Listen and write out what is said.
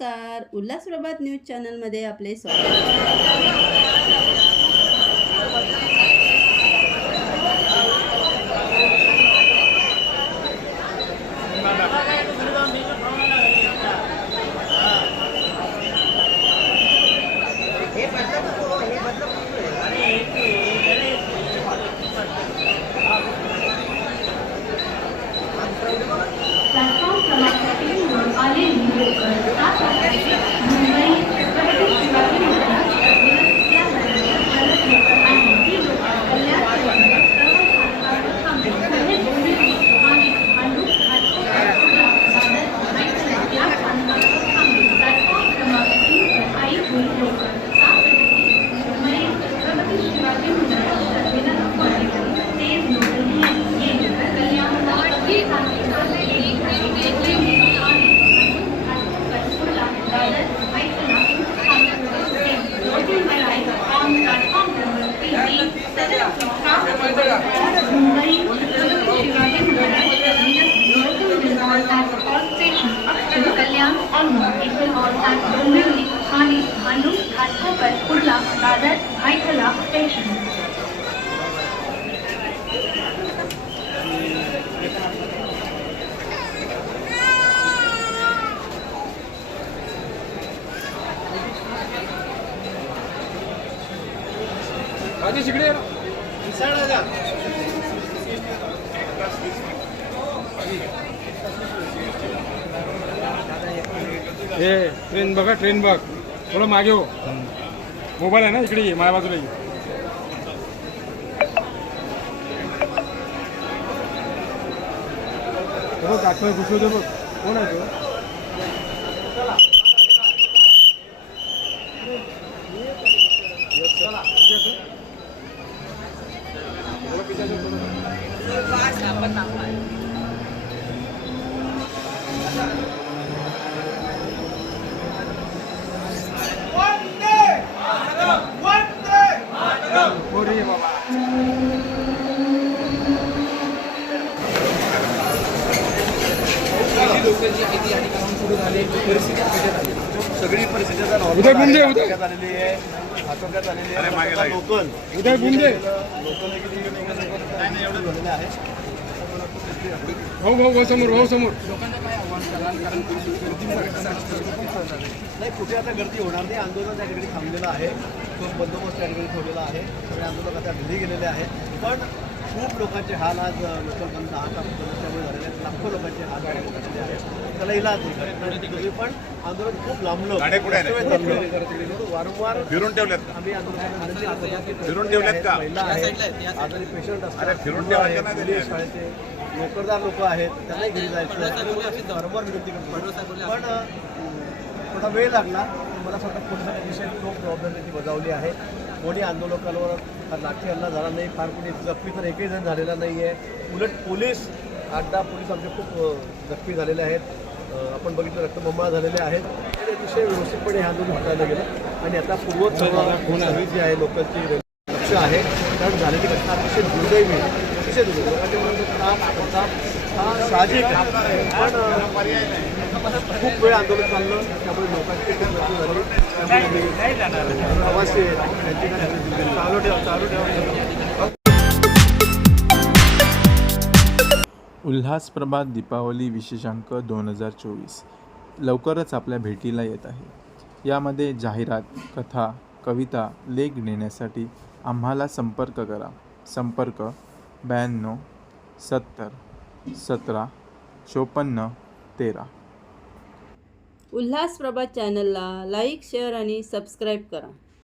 नमस्कार. उल्हास प्रभात न्यूज चॅनलमध्ये आपले स्वागत. दादर ऐकला स्टेशन राजेश इकडे ये हे ट्रेन बघा ट्रेन बघ. थोडं मागे हो. मोबाईल आहे ना इकडे ये माझ्या बाजूला ये. हे बघ आठवण घुसवतो बघ. कोण आहे तो? चला रे आहे सगळी परिस्थिती आलेली आहे आटोक्यात आलेली आहे लोकल लोकल किती झालेले आहे. भाऊ भाऊ भाऊ समोर भाऊ समोर. नाही कुठे आता गर्दी होणार नाही. आंदोलन त्या ठिकाणी थांबलेलं आहे. तो बंदोबस्त त्या ठिकाणी ठेवलेला आहे. सगळे आंदोलक आता घरी गेलेले आहेत. पण खूप लोकांचे हाल आज लोकल बंद दहा तास बंदच्यामुळे झालेले आहेत. लाखो लोकांचे हाल झालेले आहेत. त्याला इलाज नाही पण आंदोलन खूप लांबलं. वारंवार फिरून ठेवलेत का? आम्ही आंदोलन फिरून ठेवलेत का? महिला आहेत. आजारी पेशंट असतात. शाळेचे. नोकरदार लोक आहेत त्यांनाही घरी जायचं बरोबर विनंती करतो. पण थोडा वेळ लागला मला स्वतः पोलिसांनी अतिशय खूप जबाबदारी ती बजावली आहे. कोणी आंदोलकांवर लाठी हल्ला झाला नाही फार कोणी जखमी तर एकही जण झालेला नाही आहे. उलट पोलीस आठ दहा पोलीस आमचे खूप जखमी झालेले आहेत. आपण बघितलं रक्तबंबाळ झालेले आहेत. अतिशय व्यवस्थितपणे हे आंदोलन हाताळलं गेलं. आणि आता पूर्वत सर्व जी आहे लोकांची लक्ष आहे. कारण झालेली घटना अतिशय दुर्दैवी विषय दुर्दैवी लोकांच्या मनात त्रास हा साहजिक. पण खूप वेळ आंदोलन चाललं त्यामुळे लोकांची प्रवासी चालू ठेवा चालू ठेवा. उल्हास प्रभात दीपावली विशेषांक दोन हजार चोवीस. लवकरच आपल्या भेटीला येत आहे. यामध्ये जाहिरात कथा कविता लेख नेण्यासाठी आम्हाला संपर्क करा. संपर्क ब्याण्णव सत्तर सतरा चोपन्न तेरा. उल्हास प्रभात चॅनलला लाईक शेअर आणि सबस्क्राईब करा.